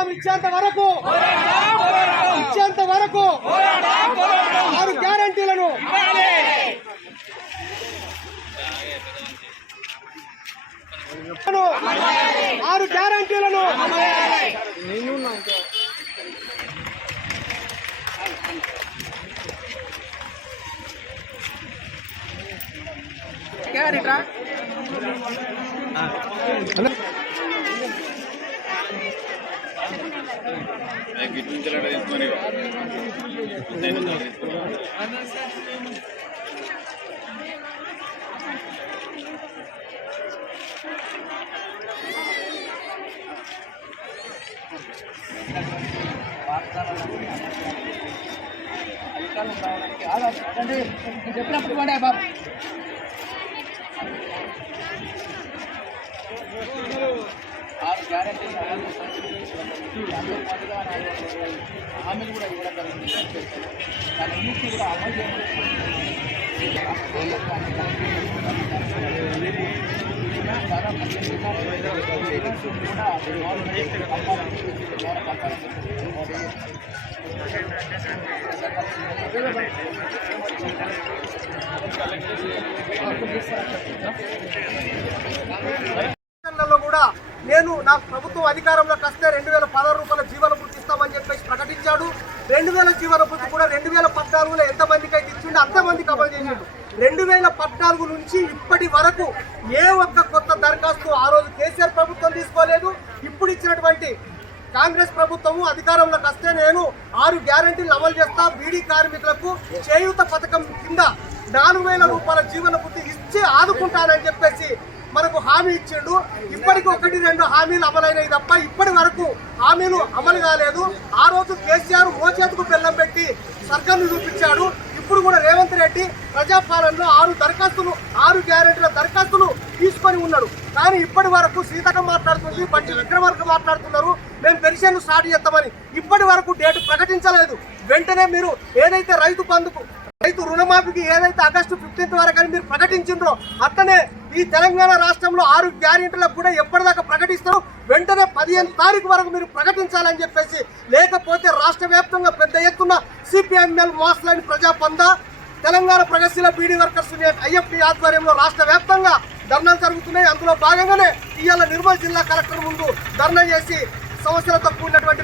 పోరాటం ఇచ్చేంత వరకు 6 గ్యారెంటీలను 6 గ్యారెంటీలను చెప్పినప్పుడు బాబు హామీలు కూడా ఇవ్వడం జరిగింది. దానిన్నింటినీ కూడా అమలు కూడా నేను నా ప్రభుత్వం అధికారంలోకి వస్తే 2016 రూపాయల జీవన భృతి ఇస్తామని చెప్పేసి ప్రకటించాడు. 2000 జీవన భృతి కూడా 2014లో ఎంతమందికి అయితే ఇచ్చిండో అంతమందికి అమలు చేసిండు. 2014 నుంచి ఇప్పటి వరకు ఏ ఒక్క కొత్త దరఖాస్తు ఆ రోజు కేసీఆర్ ప్రభుత్వం తీసుకోలేదు. ఇప్పుడు ఇచ్చినటువంటి కాంగ్రెస్ ప్రభుత్వము అధికారంలోకి వస్తే నేను 6 గ్యారెంటీలు అమలు చేస్తా, బీడీ కార్మికులకు చేయూత పథకం కింద 4000 రూపాయల జీవన భృతి ఇచ్చి ఆదుకుంటానని చెప్పేసి మనకు హామీ ఇచ్చిండు. ఇప్పటికి 1-2 హామీలు అమలైనవి తప్ప ఇప్పటి వరకు హామీలు అమలు కాలేదు. ఆ రోజు కేసీఆర్ మోచేతుకు బెల్లం పెట్టి సర్కార్ను చూపించాడు. ఇప్పుడు కూడా రేవంత్ రెడ్డి ప్రజాపాలనలో 6 గ్యారెంటీల దరఖాస్తులు తీసుకొని ఉన్నాడు. కానీ ఇప్పటి వరకు సీతక్క మాట్లాడుతుంది, బట్టి విక్రమార్క మాట్లాడుతున్నారు మేము పెన్షన్ స్టార్ట్ చేస్తామని. ఇప్పటి వరకు డేట్ ప్రకటించలేదు. వెంటనే మీరు ఏదైతే రైతు రుణమాఫీకి ఏదైతే ఆగస్టు 15 వరకు అని మీరు ప్రకటించిండ్రో అట్లనే ఈ తెలంగాణ రాష్ట్రంలో 6 గ్యారెంటీలకు కూడా ఎప్పటిదాకా ప్రకటిస్తారో వెంటనే 15 తారీఖు వరకు మీరు ప్రకటించాలని చెప్పేసి, లేకపోతే రాష్ట్ర వ్యాప్తంగా పెద్ద ఎత్తున సిపిఎంఎల్ మాస్లైన్ ప్రజాపంద తెలంగాణ ప్రగతిశీల బీడీ వర్కర్స్ యూనియన్ ఐఎఫ్టీ ఆధ్వర్యంలో రాష్ట్ర వ్యాప్తంగా ధర్నాలు జరుగుతున్నాయి. అందులో భాగంగానే ఇవాళ నిర్మల్ జిల్లా కలెక్టర్ ముందు ధర్నా చేసి సమస్యలతో కూడినటువంటి